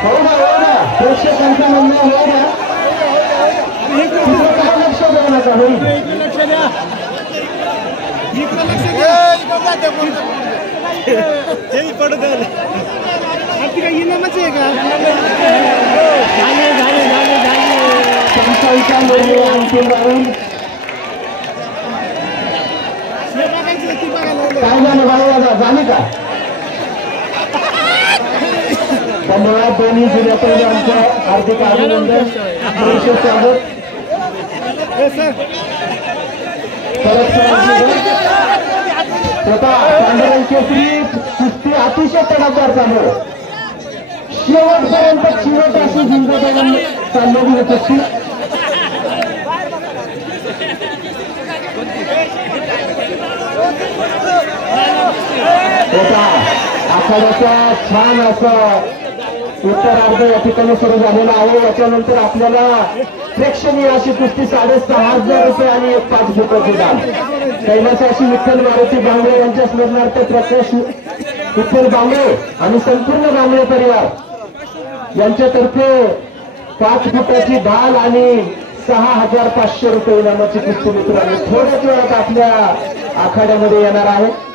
प्रेक्षकांचा म्हणणं होऊ द्या, काय लक्ष देऊ नका. होईल इनामाचे आहे का त्यांचा विचार म्हणजे अंतिम राहून काय झालं बाळा झाली का. धन्यवाद. दोन्ही जिल्ह्या पहिले आमचं हार्दिक अभिनंदन, स्वागत. पांडुरंग केसरी कुस्ती अतिशय तडाखा चालू, शेवटपर्यंत चिवट अशी जिंकत चाललेली कुस्ती. आखाड्याचा छान असं उत्तरार्ध या ठिकाणी सुरू झालेला आहे. याच्यानंतर आपल्याला प्रेक्षणीय अशी कुस्ती 6,500 रुपये आणि एक 5 फुटाची दान. कैलासाशी विठ्ठल मारुती बांगडे यांच्या स्मरणार्थ प्रकाश विठ्ठल बांगडे आणि संपूर्ण बांगडे परिवार यांच्यातर्फे 5 फुटाची ढाल आणि 6,500 रुपये इनामाची कुस्ती मित्रांनो थोड्याच वेळात आपल्या आखाड्यामध्ये येणार आहे.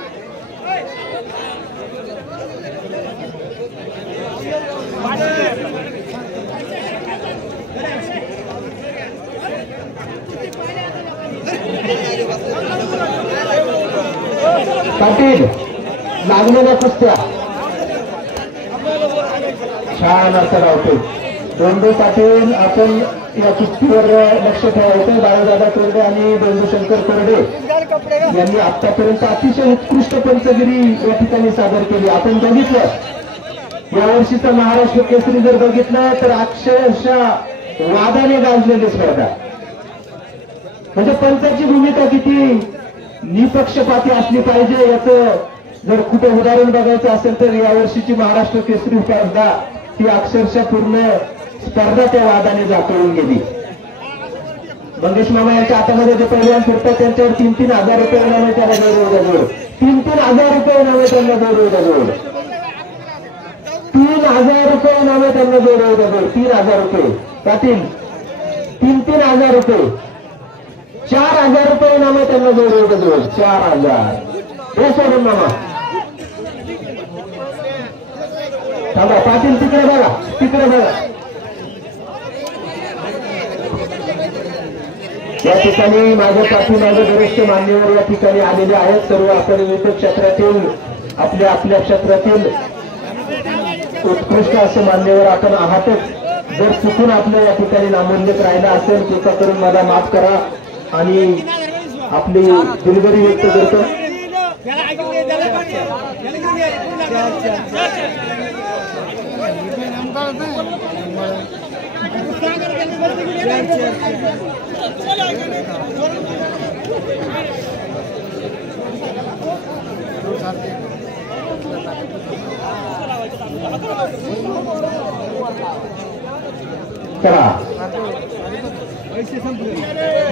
पाटील लागलेल्या कुस्त्या छान असं राहतो. दोंडू पाटील आपण या कुस्तीवर लक्ष ठेवायचं. बाळादादा कोरडे आणि दोंडूशंकर कोरडे यांनी आतापर्यंत अतिशय उत्कृष्ट पंचगिरी या ठिकाणी सादर केली. आपण बघितलं यावर्षीचा महाराष्ट्र केसरी जर बघितलं तर अक्षरशः वादाने गाजलेली स्पर्धा. म्हणजे पंचाची भूमिका किती निपक्षपाती असली पाहिजे याचं जर कुठे उदाहरण बघायचं असेल तर यावर्षीची महाराष्ट्र केसरी स्पर्धा ही अक्षरशः पूर्ण स्पर्धा त्या वादाने जातळून गेली. मंगेश मामा यांच्या हातामध्ये जे पहिल्यांदा फिरतात त्यांच्यावर 3-3 हजार रुपये इनामे त्याला जोड 3-3 हजार रुपये इनामे त्यांना जोड 3,000 रुपये इनामे त्यांना जोड 3,000 रुपये. पाटील 3-3 हजार रुपये 4,000 रुपये इनामे त्यांना जोड 4,000. हे सोडून मामा थांबा. पाटील तिकडे बघा, तिकडे बघा. या ठिकाणी माझ्या पाठीमागे बरेचसे मान्यवर या ठिकाणी आलेले आहेत. सर्व आपण विविध क्षेत्रातील आपल्या क्षेत्रातील उत्कृष्ट असे मान्यवर आपण आहातच. जर चुकून आपलं या ठिकाणी नामोल्लेख राहिला असेल कृपा करून मला माफ करा आणि आपली दिलगिरी व्यक्त करतो.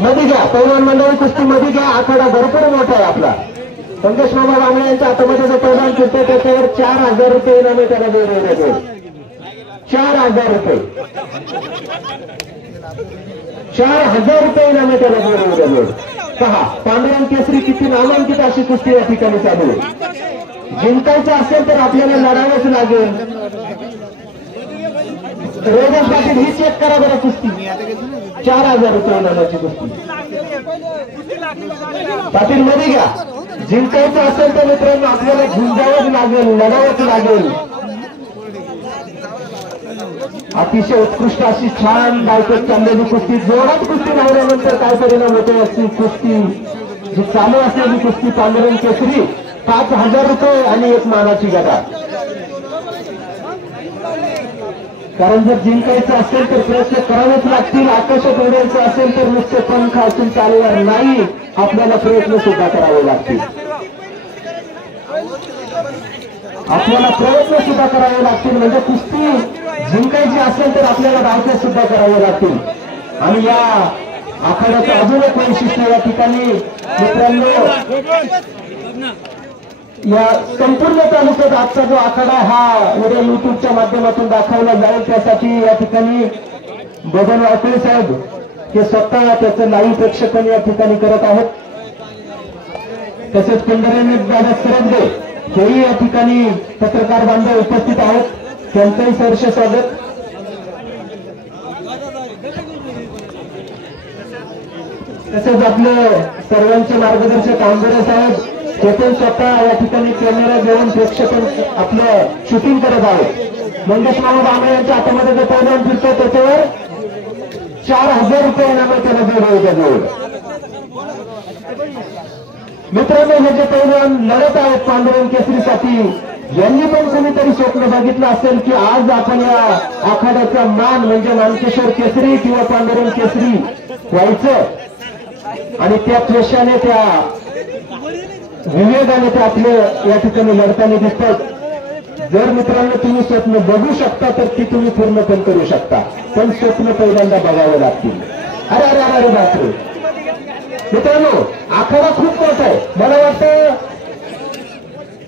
मध्ये घ्या पैलवान मंडळी कुस्ती मध्ये घ्या. आखाडा भरपूर मोठा आहे आपला. पंकज मामा बांगडे यांच्या हातामध्ये जो पैलवान फिरतो त्याच्यावर 4,000 रुपये इनामे त्याला जोड 4,000 रुपये 4,000 रुपये इनामे त्याला जोड. पहा पांडुरंग केसरी किती नामांकित अशी कुस्ती या ठिकाणी चालू आहे. जिंकायचं असेल तर आपल्याला लढावंच लागेल. रोजच पाटील ही चेक करा बरं कुस्ती 4,000 रुपये इनामाची कुस्ती. पाटील मध्ये घ्या. जिंकायचं असेल तर मित्रांनो आपल्याला झुंजावंच लागेल, लढावंच लागेल. अतिशय उत्कृष्ट अशी छान बायकोत चाललेली कुस्ती. जोरात कुस्ती लावल्यानंतर काय परिणाम होतो अशी कुस्ती जी चालू असलेली कुस्ती पांडुरंग केसरी 5,000 रुपये आणि एक मानाची गदा. कारण जर जिंकायचं असेल तर प्रयत्न करावेच लागतील. आकर्षक उडायचं असेल तर नुसते पंख असून चालणार नाही, आपल्याला प्रयत्न सुद्धा करावे लागतील. आपल्याला प्रयत्न सुद्धा करावे लागतील. म्हणजे कुस्ती जिंकायची असेल तर आपल्याला धावते सुद्धा करावे लागतील. आणि या आखाड्याचं अजून एक वैशिष्ट्य या ठिकाणी मित्रांनो या संपूर्ण तालुक्यात आजचा जो आखाडा हा उद्या युट्यूबच्या माध्यमातून दाखवला जाईल, त्यासाठी या ठिकाणी बबन वाळके साहेब हे स्वतः त्याचं लाईव्ह प्रेक्षेपण या ठिकाणी करत आहेत. तसेच पिंडरेने दादा सरंदे हेही या ठिकाणी पत्रकार बांधव उपस्थित आहेत, त्यांचंही सहर्ष स्वागत. तसेच आपले सर्वांचे मार्गदर्शक आंबेरे साहेब ते पण स्वतः या ठिकाणी कॅमेरा घेऊन प्रेक्षेपण आपलं शूटिंग करत आहेत. मंगेश मामा बांबे यांच्या हातामध्ये जो पैलवान फिरतो त्याच्यावर 4000 रुपये इनाम त्याला जोड. मित्रांनो, हे जे पैलवान लढत आहेत पांडुरंग केसरीसाठी, यांनी पण कोणीतरी स्वप्न बघितलं असेल की आज आपण या आखाड्याचा मान म्हणजे मानकेश्वर केसरी किंवा पांडुरंग केसरी व्हायचं आणि त्या त्वेषाने त्या विवेकाने ते आपले या ठिकाणी लढताना दिसतात. जर मित्रांनो तुम्ही स्वप्न बघू शकता तर ती तुम्ही पूर्ण पण करू शकता, पण स्वप्न पहिल्यांदा बघावे लागतील. अरे अरे अरे बापरे मित्रांनो, आखाडा खूप मोठा आहे. मला वाटतं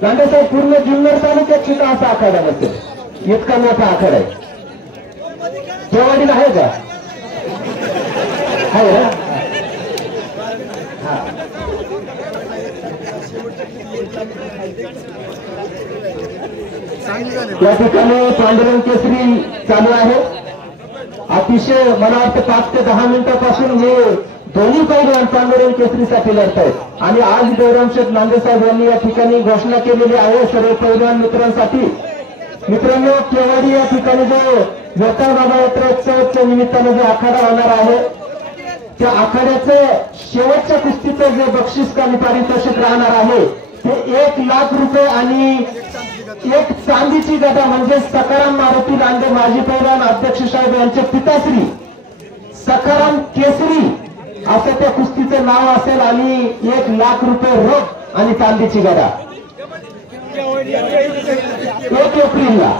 गांधीसाहेब पूर्ण जुन्नर तालुक्यात सुद्धा असा आखाडा नसेल, इतका मोठा आखाडा आहे. केवाडीला आहे का? आहे ना? या ठिकाणी पांडुरंग केसरी चालू आहे. अतिशय मला वाटतं 5 ते 10 मिनिटापासून हे दोन्ही पैलवान पांडुरंग केसरीसाठी लढत आहेत आणि आज देवरामशेठ नांदेसाहेब यांनी या ठिकाणी घोषणा केलेली आहे सर्व पैलवान मित्रांसाठी. मित्रांनो, केवाडी या ठिकाणी जो जगतार बाबा यात्रा उत्सवाच्या निमित्तानं जो आखाडा होणार आहे, त्या आखाड्याचं शेवटच्या कुस्तीचं जे बक्षीस आणि पारितोषिक राहणार आहे ते 1 लाख रुपये आणि एक चांदीची गदा म्हणजे सखाराम मारुती लांडे माजी पैलवान अध्यक्ष साहेब यांचे पिताश्री सखाराम केसरी असं त्या कुस्तीचं नाव असेल आणि 1 लाख रुपये रोख आणि चांदीची गदा 1 एप्रिलला.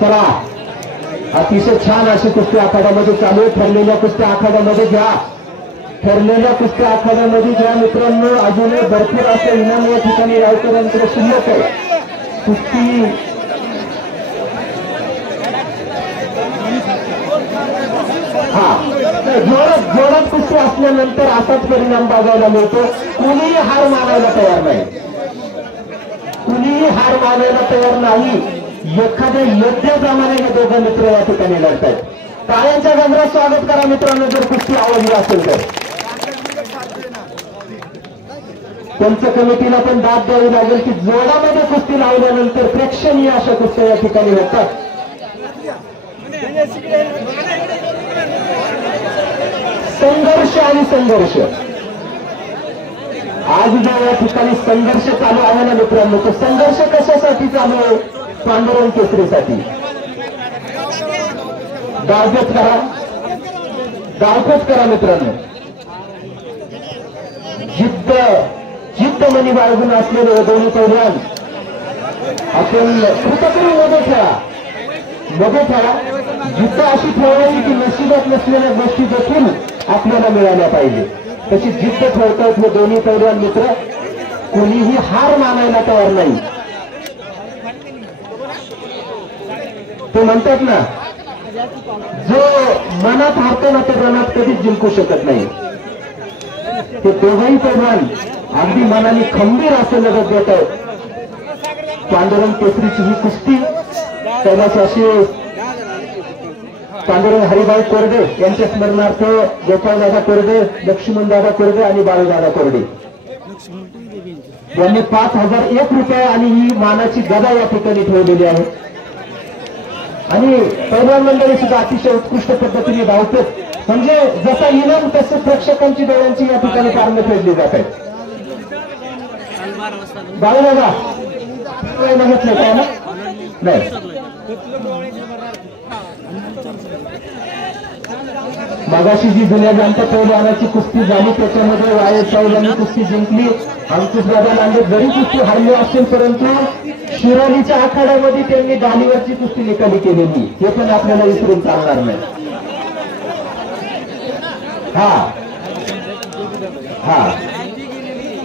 चला, अतिशय छान अशी कुस्ती आखाड्यामध्ये चालू आहे. ठरलेल्या कुस्त्या आखाड्यामध्ये घ्या, ठरलेल्या कुस्त्या आखाड्यामध्ये घ्या मित्रांनो. अजूनही भरपूर असं इनाम या ठिकाणी रायकरांकडे शिल्लक आहे. कुस्ती हा जोरात कुस्ती असल्यानंतर असाच परिणाम बघायला मिळतो. कुणीही हार मानायला तयार नाही, कुणीही हार मानायला तयार नाही. एखाद्या योग्य जमाने हे दोघं मित्र या ठिकाणी लढतात. टाळ्यांच्या गजरात स्वागत करा मित्रांनो जर कुस्ती आवडली असेल तर. त्यांच्या कमिटीला पण दाद द्यावी लागेल की जोडामध्ये कुस्ती लावल्यानंतर प्रेक्षणीय अशा कुस्त्या या ठिकाणी होतात. संघर्ष आणि संघर्ष आज जो या ठिकाणी संघर्ष चालू आहे ना मित्रांनो, तो संघर्ष कशासाठी चालू आहे? पांडुरंग केसरीसाठी. डावपेच करा, डावपेच करा मित्रांनो. जिद्द मनी बाळगून असलेले दोन्ही पैलवान आपण कृतज्ञ मध्ये ठेवा, मध्ये ठेवा. जिद्द अशी ठेवायची की नशिबात नसलेल्या गोष्टी देखील आपल्याला मिळाल्या पाहिजे. तशी जिद्द ठेवतात हे दोन्ही पैलवान मित्र. कोणीही हार मानायला तयार नाही. ते म्हणतात ना, जो मनात हारतो ना ते रणात कधीच जिंकू शकत नाही. ते दोघंही पैलवान अगदी मनाने खंबीर असं लढत देत आहेत. पांडुरंग केसरीची ही कुस्ती कैलासाशी पांडुरंग हरिभाई कोरडे यांच्या स्मरणार्थ गोपाळदादा कोरडे, लक्ष्मणदादा कोरडे आणि बाळूदादा कोरडे यांनी 5001 रुपये आणि ही मानाची गदा या ठिकाणी ठेवलेली आहे. आणि पैलवान मंडळी सुद्धा अतिशय उत्कृष्ट पद्धतीने धावतात. म्हणजे जसा इनाम तसं प्रेक्षकांची डोळ्यांची या ठिकाणी कारणं फेडली जात आहेत. बाळूदादा बघितलं काय ना? नाही. मगाशी जी जुन्या जाणत्या पैलवानाची कुस्ती झाली त्याच्यामध्ये वायद साहेबांनी कुस्ती जिंकली. अंकुश दादा लांडे जरी कुस्ती हरली असेल परंतु शिरोलीच्या आखाड्यामध्ये त्यांनी गालीवरची कुस्ती निकाली केलेली हे पण आपल्याला विसरून चालणार नाही. हा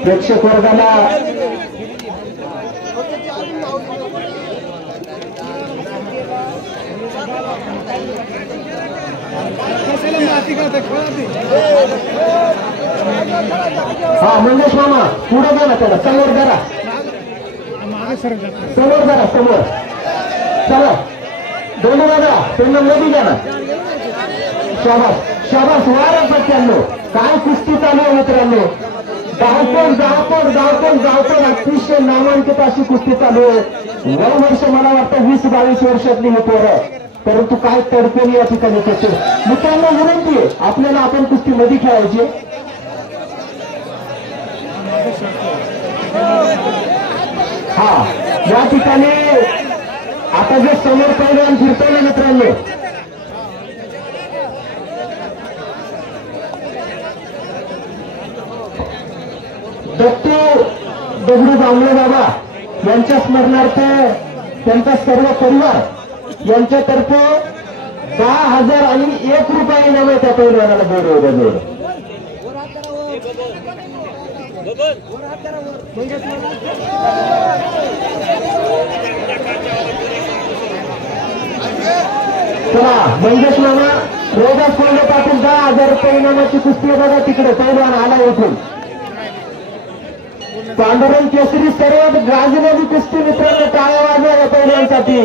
प्रेक्षक वर्गाला मंगेश मामा पुढे द्या ना त्याला समोर जरा समोर चला दोन्ही दादा त्यांना मध्ये द्या ना. शाबास वारा सत्त्याण्णव. काय कुस्ती चालू आहे मित्रांनो. धावपण अतिशय नामांकित अशी कुस्ती चालू आहे. वय वर्ष मला वाटतं 20-22 वर्षातली ही पोरं परंतु काय तडपेल या ठिकाणी त्याचे. मित्रांनो विनंती आहे आपल्याला आपण कुस्ती मध्ये खेळायची. या ठिकाणी आता जे समोर पैलवान फिरतोय ना मित्रांनो दत्तू दगडू जांभळे बाबा यांच्या स्मरणार्थ त्यांचा सर्व परिवार यांच्यातर्फे 10,000 आणि 1 रुपया इनाम आहे त्या पैलवानाला जोड. चला मंगेश मामा रोजा कोल्हे पाटील 10,000 रुपये इनामाची कुस्ती बघा तिकडे पैलवान आला उठून. पांडुरंग केसरी सर्वात गाजलेली कुस्ती मित्रांनो टाळ्या वाजवा या पैलवानसाठी.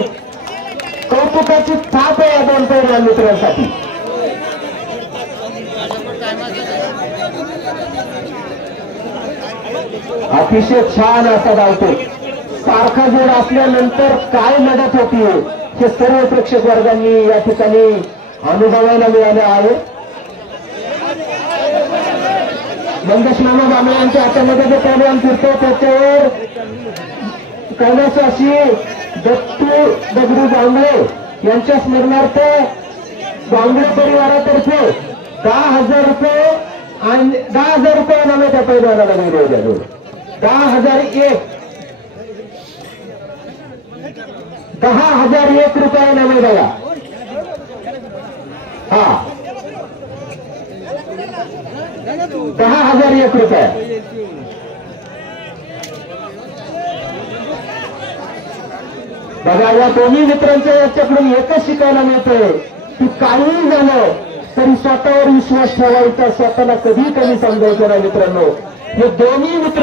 कौतुकाची थाप आहे या 2 पैलवान मित्रांसाठी. अतिशय छान असा धावतो. सारखा जोड असल्यानंतर काय लढत होती हे सर्व प्रेक्षक वर्गांनी या ठिकाणी अनुभवायला मिळाले आहे. मंगेश मामा जांभळे यांच्या हातामध्ये जे पैलवान फिरतो त्याच्यावर कैलासवासी दत्तू दगडू जांभळे यांच्या स्मरणार्थ जांभळे परिवारातर्फे 10,000 रुपये आणि 10,000 रुपये नामे त्या पैलवानाला मिळवले द्या. 10,001 रुपये नामे द्या. 10,001 रुपये. बघा या दोन्ही मित्रांच्या याच्याकडून एकच शिकायला मिळतंय की काही झालं तरी स्वतःवर विश्वास ठेवायचा, स्वतःला कधी कमी समजायचं नाही मित्रांनो. हे दोन्ही मित्र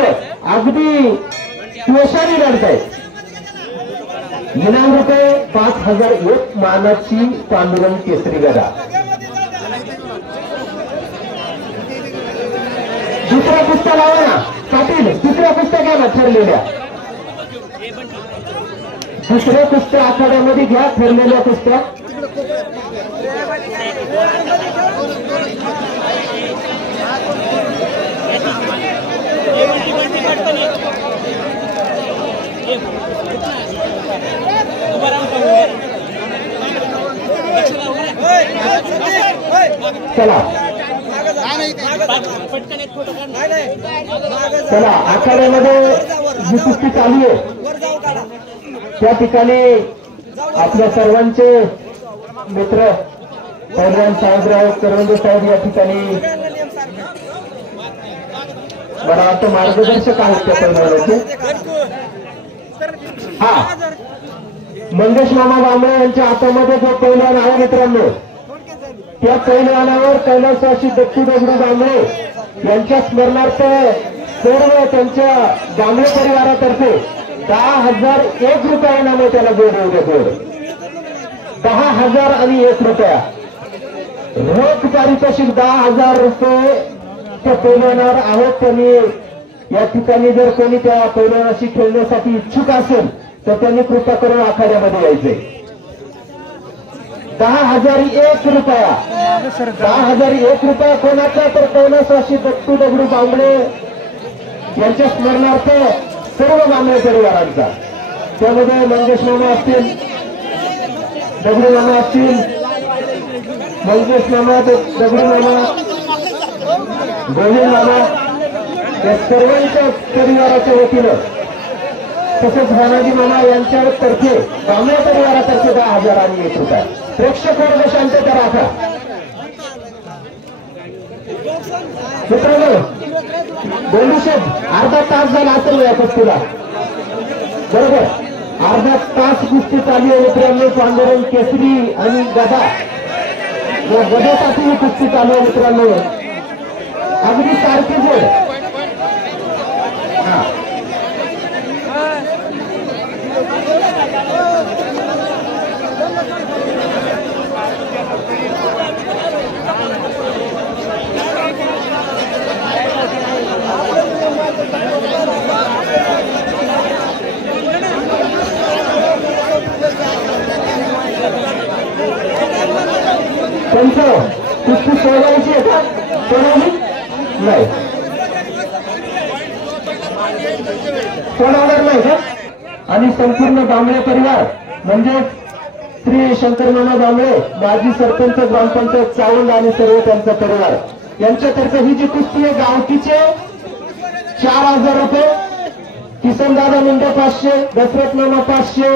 अगदी त्वशाने लढतायत. इनाम रुपये 5,001 मानाची पांडुरंग केसरी गदा. दुसऱ्या कुस्त्या लावा ना पाटील. दुसऱ्या कुस्त्या घ्या ना ठरलेल्या. दुसऱ्या कुस्त्या आखाड्यामध्ये घ्या ठरलेल्या कुस्त्या. चला चला आखाड्यामध्ये जी कुस्ती चालू आहे त्या ठिकाणी आपल्या सर्वांचे मित्र पैलवान साहेबराव करवंदे साहेब या ठिकाणी मला वाटतं मार्गदर्शक आहेत त्या पैलवानाचे. मंगेश मामा जांभळे यांच्या हातामध्ये जो पैलवान आहे मित्रांनो त्या पैलवानावर कैलासवासी दत्तू दगडू जांभळे यांच्या स्मरणार्थ सर्व त्यांच्या जांभळे परिवारातर्फे 10,001 रुपये नामे त्याला जोड. 10,000 आणि 1 रुपया रोख पारितोषिक 10,000 रुपये त्या पैलवानावर आहेत. त्यांनी या ठिकाणी जर कोणी त्या पैलवानाशी खेळण्यासाठी इच्छुक असेल तर त्यांनी कृपा करून आखाड्यामध्ये यायचे. 10,001 रुपया. 10,001 रुपया कोणाचा तर कैलासवासी दत्तू दगडू जांभळे यांच्या स्मरणार्थ सर्व जांभळे परिवारांचा. त्यामध्ये मंगेश मामा असतील, दगडू मामा असतील, मंगेश मामा, दगडू मामा, गोविंद मामा, या सर्वांच्या परिवाराच्या वतीनं तसेच भानाजी मामा यांच्या तर्फे कांबळे परिवारातर्फे 10,000 आणि 1 रुपया. प्रेक्षक वर्ग शांतता राखा. मित्रांनो गोंडूशेठ अर्धा तास झाला असेल या कुस्तीला, बरोबर? अर्धा तास कुस्ती चालू आहे मित्रांनो. पांडुरंग केसरी आणि गदा या गदासाठी कुस्ती चालू आहे मित्रांनो. अगदी सारखी जोड. त्यांचं कुस्ती सोडवायची आहे का? सोडवली नाही, सोडवणार नाही का? आणि संपूर्ण दामळे परिवार म्हणजे श्री शंकरमामा दामळे, माजी सरपंच ग्रामपंचायत चावंड आणि सर्व त्यांचा परिवार यांच्यातर्फे ही जी कुस्ती आहे गावकीचे 4,000 रुपये, किसनदादा मुंडे 500, दशरथ मामा 500,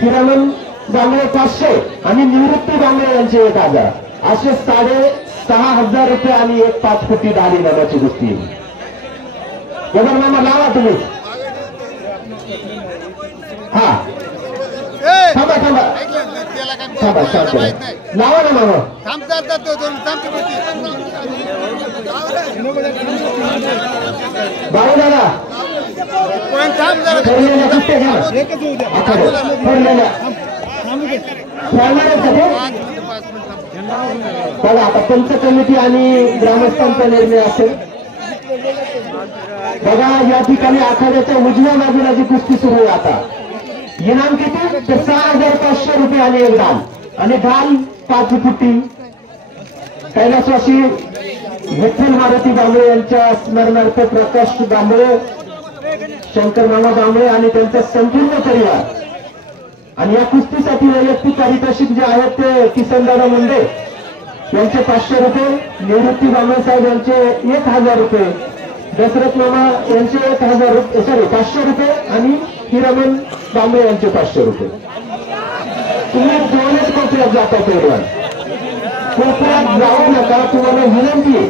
हिरामन दामळे 500 आणि निवृत्ती दामळे यांचे 1,000 असे 6,500 रुपये आणि 1 5 फुटी डाली नावाची कुस्ती. जबर मामा लावा तुम्ही. हा थांबा थांबा थांबा शांत लावा ना मामा. बाळू दादा ठरलेल्या कुस्त्या घ्या. ठरलेल्या बघा आता पंच कमिटी आणि ग्रामस्थांचा निर्णय असेल. बघा या ठिकाणी आखाड्याच्या उजव्या बाजूला जी कुस्ती सुरू आहे आता इनाम किती? तर 6,500 रुपये आणि 1 डाल आणि डाल 5 फुटी. कैलासवासी विठ्ठल मारुती दामळे यांच्या स्मरणार्थ प्रकाश दामळे, शंकर मामा दामळे आणि त्यांचा संपूर्ण परिवार. आणि या कुस्तीसाठी वैयक्तिक पारितोषिक जे आहेत ते किसनदादा मुंडे यांचे 500 रुपये, निवृत्ती दामळे साहेब यांचे 1,000 रुपये, दशरथ मामा यांचे 1,000 रुपये 500 रुपये आणि हिरामन दामळे यांचे 500 रुपये. तुम्ही दोनच कोपऱ्यात जाता परिवार, कोपऱ्यात जाऊ नका. तुम्हाला विनंती आहे.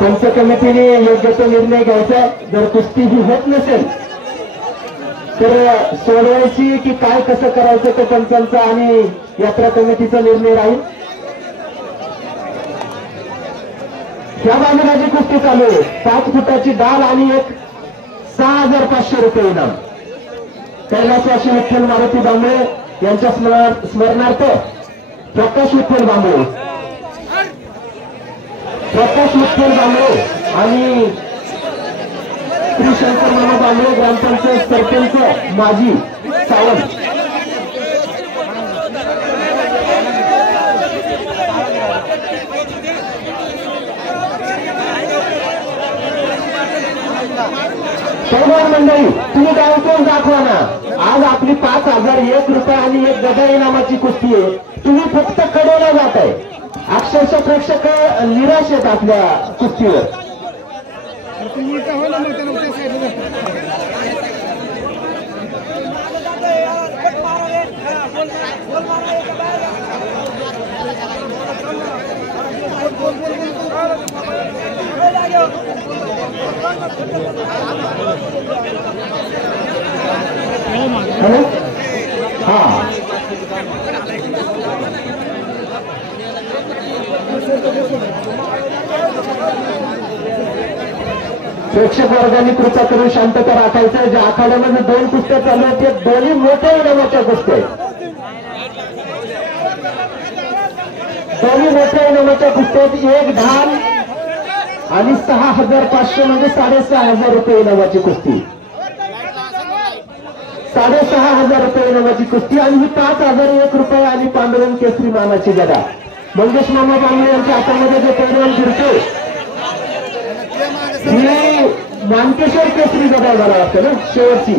पंच कमिटीने योग्य तो निर्णय घ्यायचा. जर कुस्ती ही होत नसेल तर सोडवायची की काय कसं करायचं तो पंचांचा आणि यात्रा कमिटीचा निर्णय राहील. या बाजूला जी कुस्ती चालू आहे 5 फुटाची डाल आणि 6,500 रुपये इनाम. कैलासवासी विठ्ठल मारुती दामळे यांच्या स्मरणार्थ प्रकाश विठ्ठल दामळे आणि श्री शंकर मामा दामळे ग्रामपंचायत सरपंच माजी सावंत सर्व मंडळी तुम्ही गावकून दाखवा ना. आज आपली 5,001 रुपये आणि 1 गदा इनामाची कुस्ती आहे. तुम्ही फक्त कडेला जात आहे. अक्षरशः प्रेक्षक निराश आहेत आपल्या कुस्तीवर. हॅलो हा प्रेक्षक वर्गाने कृपा करून शांतता राखायचं. ज्या आखाड्यामध्ये 2 कुस्त्या चालू आहेत ते दोन्ही मोठ्या इनामाच्या कुस्त्या आहेत. दोन्ही मोठ्या इनामाच्या कुस्त्यात 1 ढाल आणि 6,500 म्हणजे 6,500 रुपये इनामाची कुस्ती. 6,500 रुपये इनामाची कुस्ती आणि ही 5,001 रुपये आणि पांडुरंग केसरी मानाची गदा. मंगेश मामा बांगडे यांच्या हातामध्ये जे पैलवान फिरतो ही मानकेश्वर केसरी गदा मला वाटतं ना शेवटची.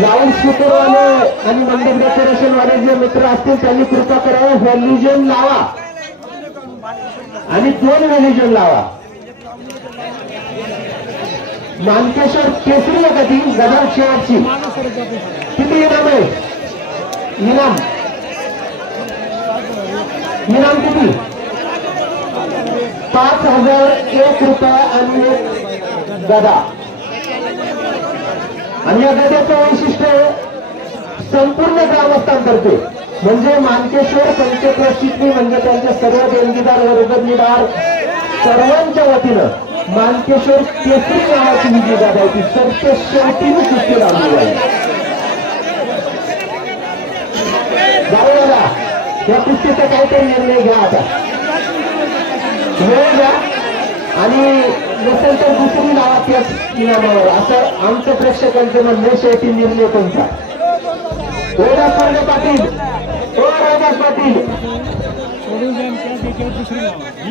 लाऊड स्पीकरवाले आणि मंडप डेकोरेशन वाले जे मित्र असतील त्यांनी कृपा करावं, व्हॅल्युजन लावा आणि 2 व्हॅल्युजन लावा. मानकेश्वर केसरी आहे का ती गदा शेवटची? किती इनाम आहे? इनाम किती? 5,001 रुपये आणि 1 गदा. आणि या गद्याचं वैशिष्ट्य संपूर्ण ग्रामस्थांतर्फे म्हणजे मानकेश्वर पंचक्रोशीतली म्हणजे त्यांच्या सर्व देणगीदार वर्गणीदार सर्वांच्या वतीनं मानकेश्वर केसरी नावाची ही जी गदा होती सरते शेवटीने कुस्ती लावली आहे. दादा या कुस्तीचा काहीतरी निर्णय घ्या, आता वेळ घ्या आणि नसेल तर दुसरी लावा त्याच इनामावर, असं आमचं प्रेक्षकांचं म्हणणं. शेवटी निर्णय तुमचा. रोहिदास पाटील, रोहिदास पाटील,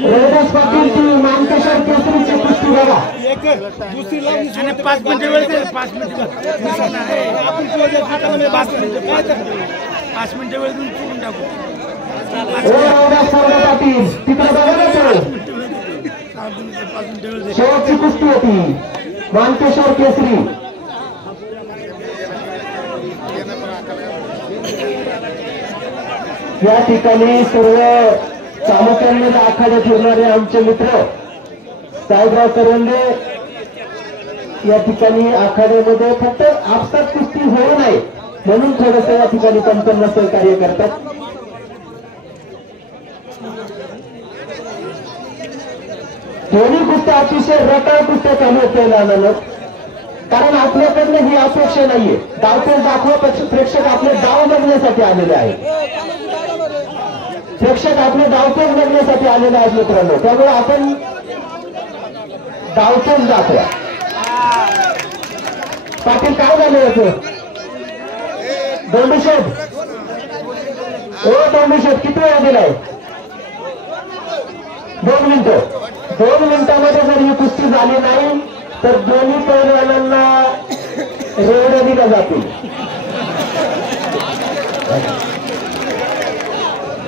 रोहिदास पाटील ती मानकेश्वर केसरीची कुस्ती बघा. 5 मिनिटं वेळ दे. 5 मिनिटं वेळ देऊन सोडून टाकू. रोहिदास पाटील तिकडे बघा ना. शेवटची कुस्ती होती मानकेश्वर केसरी. या ठिकाणी सर्व प्रामुख्याने आखाड्यात फिरणारे आमचे मित्र साहेबराव करवंदे या ठिकाणी आखाड्यामध्ये फक्त आपसात कुस्ती होऊ नये म्हणून थोडंसं या ठिकाणी त्यांना सहकार्य करतात. दोन्ही कुस्त्या अतिशय रटाळ कुस्त्या चालू होत्या, कारण आपल्याकडनं ही अपेक्षा नाहीये. डावपेच दाखवा, प्रेक्षक आपले डाव बघण्यासाठी आलेले आहेत. प्रेक्षक आपले डावपेच बघण्यासाठी आलेले आहेत मित्रांनो. त्यामुळे आपण डावपेच दाखवा. पाटील काय झालं याचं? दोंडशेठ, ओ दोंडशेठ किती वेळ दिलाय? 2 मिनिटं. 2 मिनिटांमध्ये जर ही कुस्ती झाली नाही तर दोन्ही पैलवानांना रेवड्या दिल्या जातील.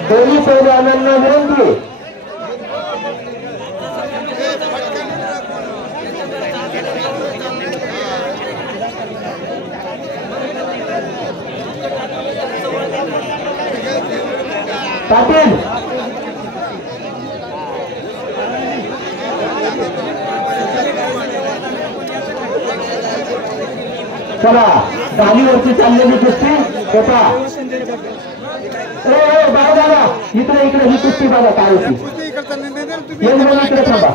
दोन्ही पैलवानांना विनंती आहे. पाटील चला, गाडीवरची चाललेली कुस्ती होता. दादा इकडे ही कुस्ती बघा काय होती. इकडे थांबा.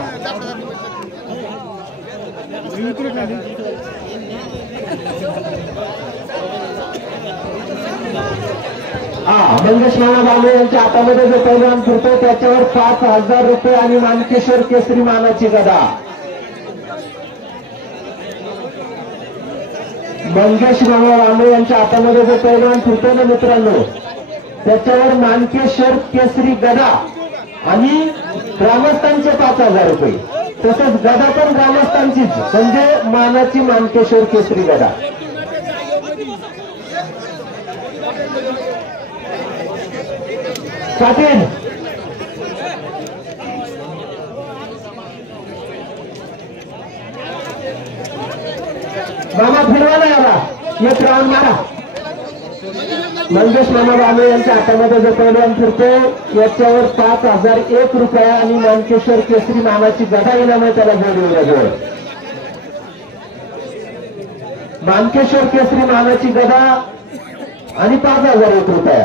मंगेश मामा बांबे यांच्या हातामध्ये जो पैलवान फिरतो त्याच्यावर 5,000 रुपये आणि मानकेश्वर केसरी मानाची गदा. मंगेश मामा बांबे यांच्या हातामध्ये जो पैलवान फिरतो ना मित्रांनो त्याच्यावर मानकेश्वर केसरी गदा आणि ग्रामस्थांचे 5,000 रुपये. तसंच गदा पण ग्रामस्थांचीच म्हणजे मानाची मानकेश्वर केसरी गदा. पाटील मामा फिरवा ना याला, एक राऊंड मारा. मंगेश मामा बांबे यांच्या हातामध्ये जो पैलवान फिरतो याच्यावर 5,001 रुपये आणि मानकेश्वर केसरी नावाची गदा इनाम त्याला जोडलेला. मानकेश्वर केसरी नावाची गदा आणि 5,001 रुपये.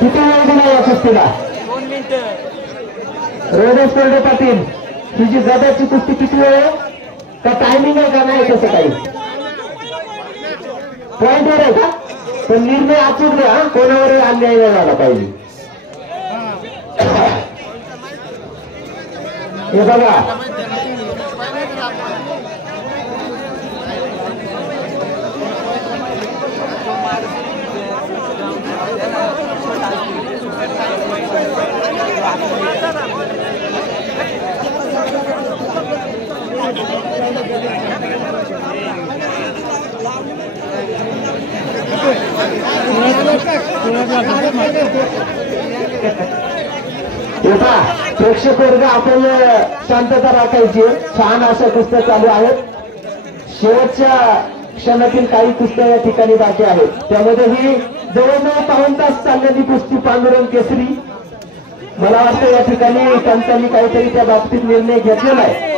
किती वेळ दिला या कुस्तीला? 2 मिनिटं. रोडस कोरडे पाटील ही जी गदाची कुस्ती किती वेळ आहे का टायमिंग आहे का नाही तसं काही पॉइंटवर आहे का पण निर्णय अचूक द्या कोणावरही अन्याय नाही झाला पाहिजे हे बघा प्रेक्षक वर्ग आपण शांतता राखायची छान अशा कुस्त्या चालू आहेत शेवटच्या क्षणातील काही कुस्त्या या ठिकाणी बाकी आहेत त्यामध्ये ही जवळजवळ पाऊण तास चाललेली कुस्ती पांडुरंग केसरी मला वाटतं या ठिकाणी त्यांनी काहीतरी त्या बाबतीत निर्णय घेतलेला आहे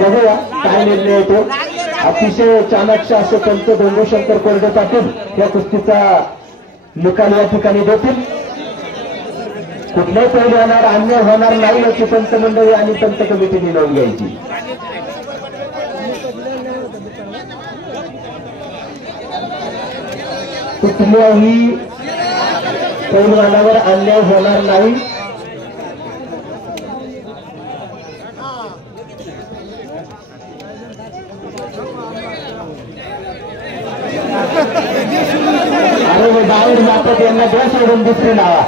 बघूया काय निर्णय येतो अतिशय चाणक्य असे पंच डोंगरशंकर कोरडे पाटील या कुस्तीचा निकाल या ठिकाणी देतील कुठल्याही पैलवानावर अन्याय होणार नाही याची पंच मंडळी आणि पंच कमिटीने नोंद घ्यायची कुठल्याही पैलवानावर अन्याय होणार नाही अरे बाहेर जातात यांना द्या सोडून दुसरे लावा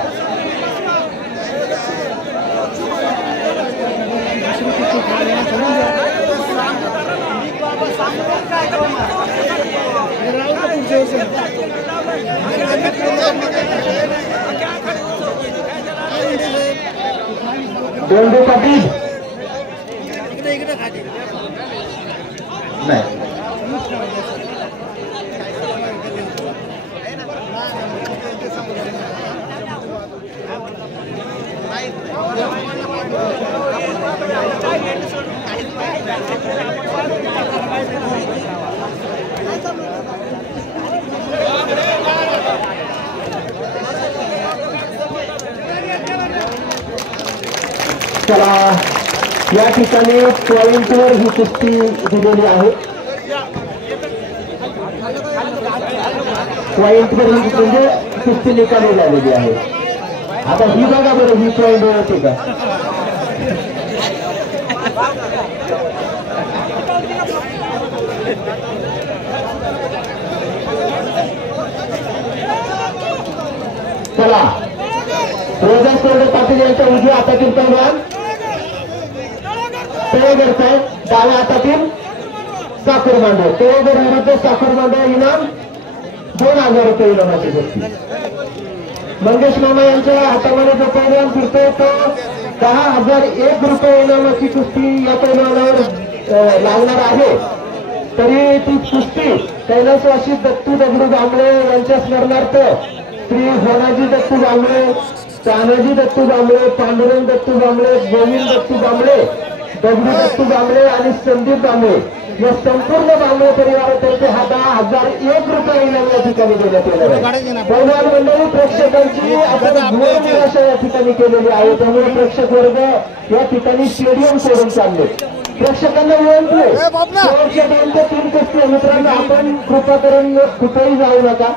डोंडे पाटील नाही चला या ठिकाणी पॉइंटवर ही कुस्ती दिलेली आहे पॉइंटवर ही म्हणजे कुस्ती निकाली झालेली आहे आता ही बघा बरं ही पॉइंटवर होते का चला रोजन कोरडे पाटील यांच्या उजव्या हातातील पैलवान तळेगर साहेब डाव्या हातातील साखर मांडव तळेगर विरुद्ध साखर मांडव इनाम 2000 रुपये इनामाची कुस्ती मंगेश मामा यांच्या हातामध्ये जो पैलवान फिरतो तो 10,001 रुपये इनामाची कुस्ती या पैलवानावर लागणार आहे तरी ती कुस्ती कैलासवासी दत्तू दगडू जांभळे यांच्या स्मरणार्थ श्री होनाजी दत्तू जांभळे तानाजी दत्तू जांभळे पांडुरंग दत्तू जांभळे गोविंद दत्तू जांभळे दगडू दत्तू जांभळे आणि संदीप जांभळे या संपूर्ण जांभळे परिवारातर्फे हा 10,001 रुपये इनाम या ठिकाणी देण्यात येणार आहे पैलवान मंडळी प्रेक्षकांची आपण घोर निराशा या ठिकाणी केलेली आहे त्यामुळे प्रेक्षक वर्ग या ठिकाणी स्टेडियम सोडून चालले प्रेक्षकांना विनंती आहे शेवटच्या 2 ते 3 कुस्ती मित्रांनो आपण कृपा करून कुठेही जाऊ नका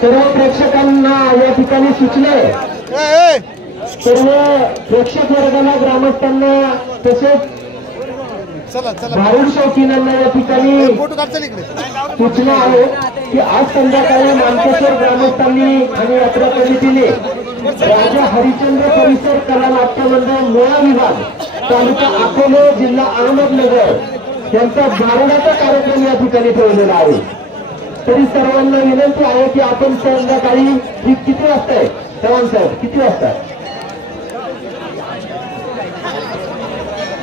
सर्व प्रेक्षकांना या ठिकाणी सूचना आहे सर्व प्रेक्षक वर्गाला ग्रामस्थांना तसेच भारूड शौकीनांना या ठिकाणी सूचना आहे की आज संध्याकाळी मानकेश्वर ग्रामस्थांनी आणि यात्रा कमिटीने राजा हरिश्चंद्र परिसर कला नाट्य मंडळ मुळा विभाग तालुका अकोले जिल्हा अहमदनगर यांचा भारुडाचा कार्यक्रम या ठिकाणी ठेवलेला आहे तरी सर्वांना विनंती आहे की आपण संध्याकाळी ही किती वाजता आहे चव्हाण साहेब किती वाजता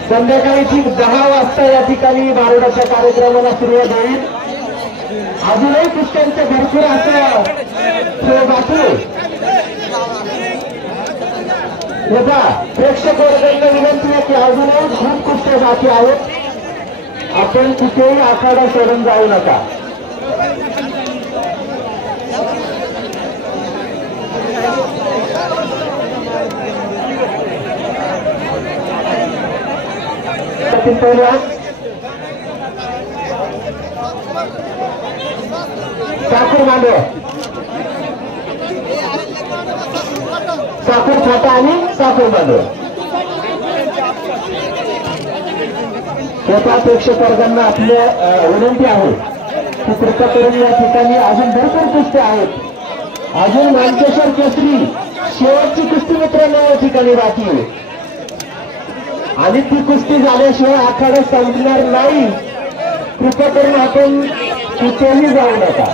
संध्याकाळी ठीक 10 वाजता या ठिकाणी भारुडाच्या कार्यक्रमाला सुरुवात होईल अजूनही कुस्त्यांचे भरपूर असं बाकी बघा प्रेक्षक वर्गांना विनंती आहे की अजूनही खूप कुस्त्या बाकी आहेत. आपण कुठेही आखाडा सोडून जाऊ नका. साखर मांडव, साखर फाटा आणि साखर मांडव. स्वतः प्रेक्षक वर्गांना आपल्या विनंती आहे की कृपा करून या ठिकाणी अजून भरपूर कुस्त्या आहेत. अजून मानकेश्वर केसरी शेवटची कुस्ती मित्रांनो या ठिकाणी बाकी आहे आणि ती कुस्ती झाल्याशिवाय आखाडा संपणार नाही. कृपा करून आपण कुठेही जाऊ नका.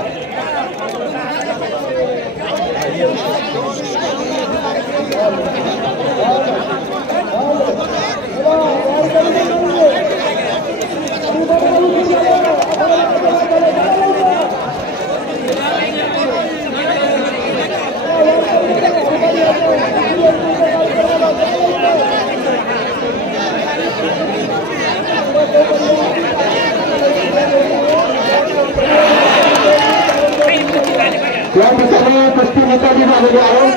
या ठिकाणी कुस्ती निकाली झालेली आहे.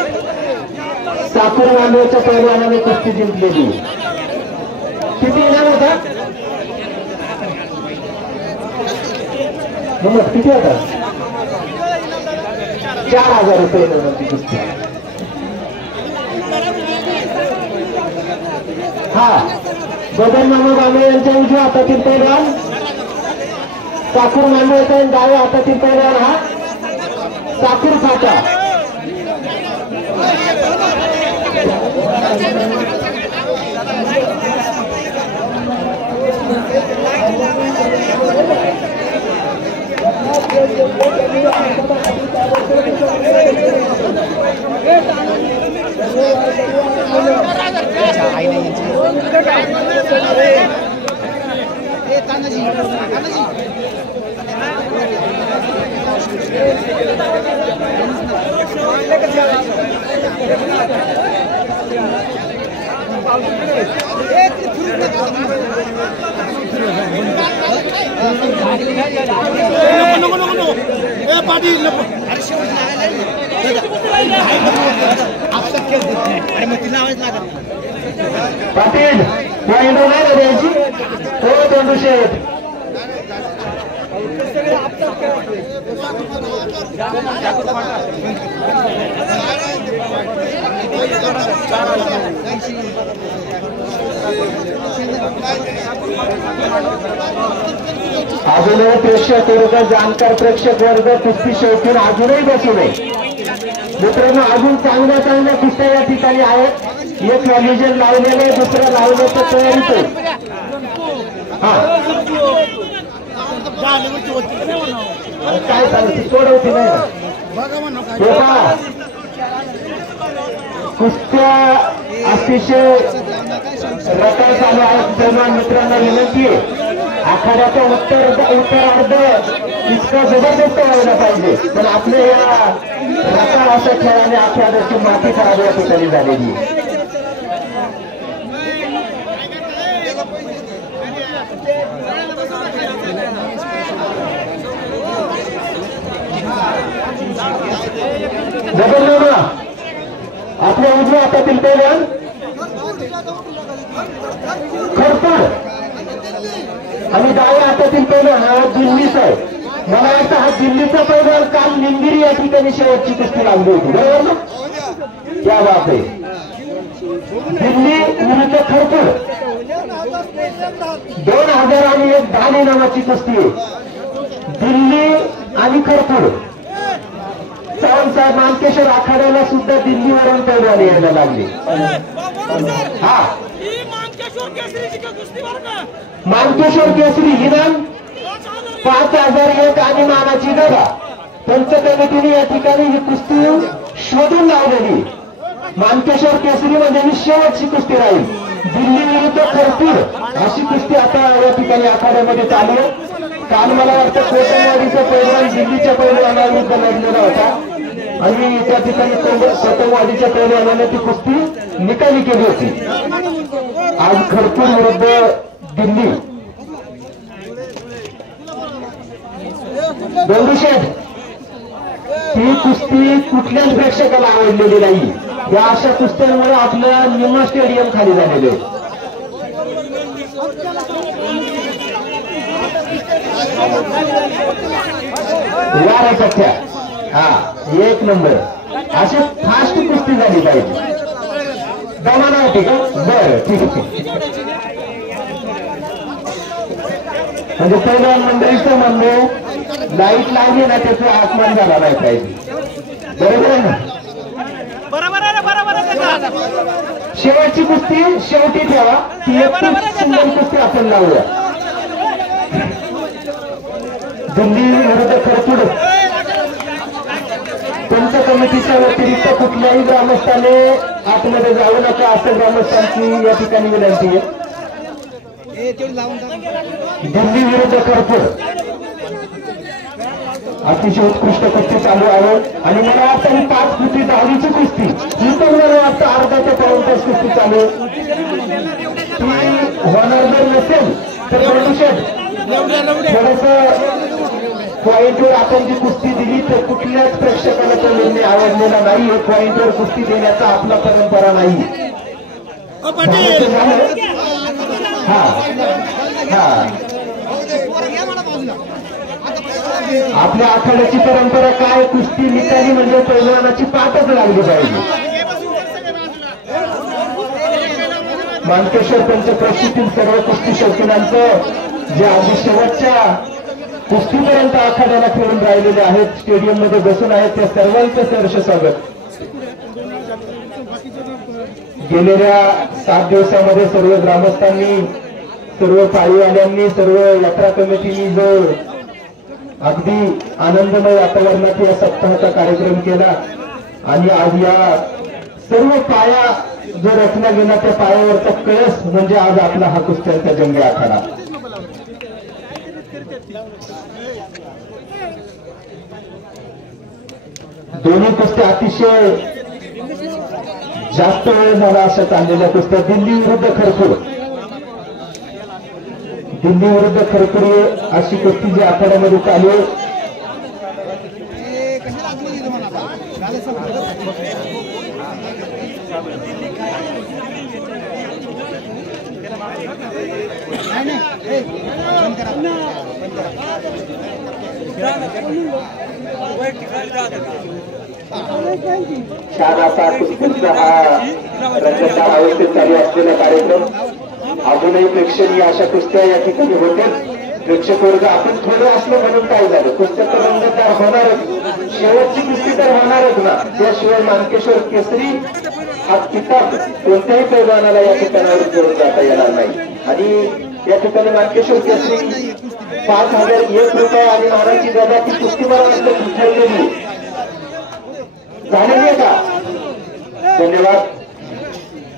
साखर मांडवच्या पैलवानाने कुस्ती जिंकलेली. किती इनाम होता? किती होता? 4,000 रुपये इनामाची कुस्ती. हा बदन मामा बांबळे यांच्या उजव्या हातातील पैलवान साखर मांडवायचा आणि डाव्या हातातील पैलवान हा साखर फाटा. पाटील या इंडो नाही द्यायची हो दंडुशेठ. अजूनही प्रेक्षक वर्ग जाणकार प्रेक्षक वर्ग कुस्ती शौकीन अजूनही बसू नये मित्रांनो. अजून चांगल्या चांगल्या कुस्त्या या ठिकाणी आहेत. एक व्हॅल्युजन लावलेले दुसरं लावण्याच्या तयारीत आहे. काय सांगते सोडवती नाही बघा. कुस्त्या अतिशय रटाळ चालू आहेत. सर्व मित्रांना विनंती आहे आखाड्याचा उत्तरार्ध इतका जबरदस्त व्हायला पाहिजे. पण आपल्या या रटाळ अशा खेळाने आखाड्याची माती खराब या ठिकाणी झालेली. बदललो आपल्या उजव्या हातातील पैलवान खरपूड आणि डाव्या हातातील पैलवान हा दिल्लीचा आहे. मला वाटतं हा दिल्लीचा पैलवान काल निंगिरी या ठिकाणी शेवटची कुस्ती लागली होती बरोबर ना. क्या बात आहे. दिल्ली विरुद्ध खरपूड 2000 आणि 10 इनामाची कुस्ती आहे. दिल्ली आणि खरपूड. चव्हाण साहेब मानकेश्वर आखाड्याला सुद्धा दिल्लीवरून पैलवानी यायला लागली. हा मानकेश्वर केसरी इनाम 5,001 आणि मानाची गदा. पंच कमिटीने या ठिकाणी ही कुस्ती शोधून लावलेली. मानकेश्वर केसरी म्हणजे ही शेवटची कुस्ती राहील. दिल्ली विरुद्ध खरपूड अशी कुस्ती आता या ठिकाणी आखाड्यामध्ये चालू आहे. काल मला वाटतं कोटमवाडीचा पैलवान दिल्लीच्या पैलवानाविरुद्ध लढलेला होता आणि त्या ठिकाणी कोटमवाडीच्या पैलवानाने ती कुस्ती निकाली केली होती. आज खरपूर विरुद्ध दिल्ली. दोंडूशेठ, ही कुस्ती कुठल्याच प्रेक्षकाला आवडलेली नाही. या अशा कुस्त्यांमुळे आपलं निम्मा स्टेडियम खाली झालेले. हा एक नंबर. अशी फास्ट कुस्ती झाली पाहिजे. दमाना होती का? बरं, ठीक आहे. म्हणजे पहिल्या मंडळीचं म्हणणं लाईट लागली ना त्याचा आसमान झाला नाही पाहिजे. बरोबर आहे ना? शेवटची कुस्ती शेवटी ठेवा. ती एक सुंदर कुस्ती आपण लावूया. दिल्ली विरुद्ध खरपूड. तुमच्या कमिटीच्या व्यतिरिक्त कुठल्याही ग्रामस्थाने आतमध्ये जाऊ नका असं ग्रामस्थांची या ठिकाणी विनंती आहे. दिल्ली विरुद्ध खरपूड अतिशय उत्कृष्ट कुस्ती चालू आहे. आणि मला वाटतं ही 5 फुटी 10वीची कुस्ती ही तर मला वाटतं अर्धा ते पाऊण तास कुस्ती चालू होणार. जर नसेल तर थोडस पॉइंटवर आपण जी कुस्ती दिली तर कुठल्याच प्रेक्षकाला तो निर्णय आवडलेला नाही. पॉइंटवर कुस्ती देण्याचा आपला परंपरा नाही. हा हा आपल्या आखाड्याची परंपरा काय? कुस्ती निकाली म्हणजे पैलवानाची पाठच लागली पाहिजे. मानकेश्वर पंचक्रोशीतील सर्व कुस्ती शौकीनांचं जे अगदी शेवटच्या कुस्तीपर्यंत आखाड्याला खेळून राहिलेले आहेत, स्टेडियम मध्ये बसून आहेत, त्या सर्वांचं सहर्ष स्वागत. गेलेल्या 7 दिवसामध्ये सर्व ग्रामस्थांनी, सर्व पाळीवाल्यांनी, सर्व यात्रा कमिटीनी जो अगदी आनंदमय वातावरणात या सप्ताहाचा कार्यक्रम केला आणि आज या सर्व पाया जो रचला गेला त्या पायावरचा कळस म्हणजे आज आपला हा कुस्त्यांचा जंगी आखाडा. दोन्ही कुस्त्या अतिशय जास्त वेळ झाला अशा चाललेल्या कुस्त्या. दिल्ली विरुद्ध खरपूड. दिल्ली विरुद्ध खरपूड अशी कुस्ती जी आखाड्यामध्ये चालू आहे. छान असा कुस्तीचा हा रंगतदार अवस्थेत चालू असलेला कार्यक्रम. अजूनही प्रेक्षणीय अशा कुस्त्या या ठिकाणी होत्या. प्रेक्षक वर्ग आपण थोडं असलं म्हणून काय झालं, कुस्त्या तर रंगतदार होणारच. शेवटची कुस्ती तर होणारच ना. त्याशिवाय मानकेश्वर केसरी हा किताब कोणत्याही पैलवानाला या ठिकाणावर जोडून जाता येणार नाही. आणि या ठिकाणी मानकेश्वर केसरी 5001 रुपये आणि महाराजची गदाची कुस्ती मला ठरलेली झालेली आहे का? धन्यवाद.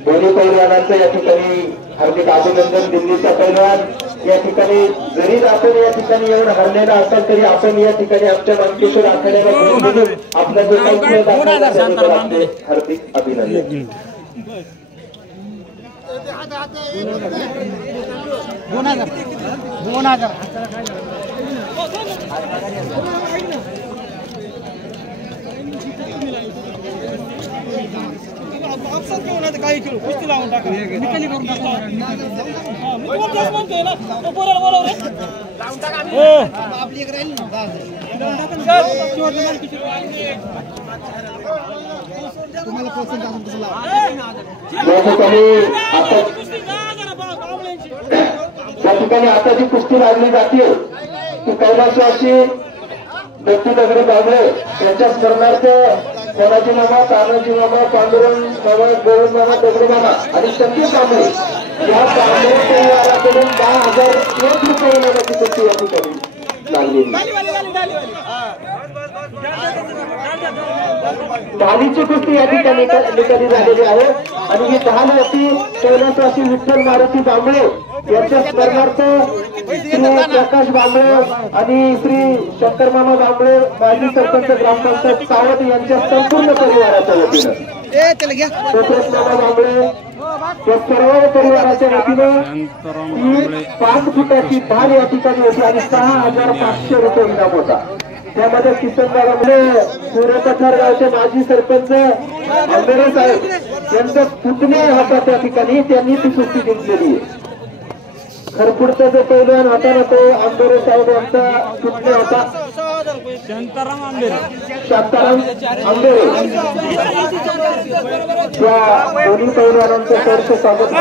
दोन्ही पैलवानांचं या ठिकाणी हार्दिक अभिनंदन. दिल्लीचा पैलवान या ठिकाणी जरी आपण या ठिकाणी येऊन हरलेला असाल तरी आपण या ठिकाणी आमच्या मानकेश्वर आखाड्याला घेऊन आपला जो काही खेळ दाखवला त्याबद्दल आपले हार्दिक अभिनंदन. काही किलो कुस्ती लावून टाका. या ठिकाणी आता जी कुस्ती लागली जाते ती कैलासवासी दत्तू दगडे बाबळे यांच्या स्मरणार्थ कोणाची मामा, तानाजी मामा, पांडुरंग मामा, गोविंद मामा, दगडे मामा आणि संदीप बांबळे या बांबळे परिवाराकडून 10,001 रुपये येण्याची कुस्ती या ठिकाणी लागलेली. दहावीची कुस्ती या ठिकाणी निकाली झालेली आहे आणि ही 10 वर्षी कैलासवासी विठ्ठल मारुती बांबळे यांच्या स्मरणार्थ श्री प्रकाश बांबळे आणि श्री शंकर मामा बांबळे माजी सरपंच ग्रामपंचायत सावत यांच्या संपूर्ण परिवाराच्या वतीनं ए त्याला घ्या तसेच मामा बांबळे या सर्व परिवाराच्या वतीनं ही 5 फुटाची भार या ठिकाणी होती आणि 6,500 रुपये इनाम होता. त्यामध्ये किसनगावमध्ये सूर्यपठार गावचे माजी सरपंच आंबेरे साहेब यांचा पुतणे होता त्या ठिकाणी, त्यांनी ती कुस्ती जिंकलेली आहे. खरपुडचा जो पैलवान होता ना तो आंबेरे साहेब यांचा पुतणे होता, शांताराम आंबेरे. त्या दोन्ही पैलवानांचं सहर्ष स्वागत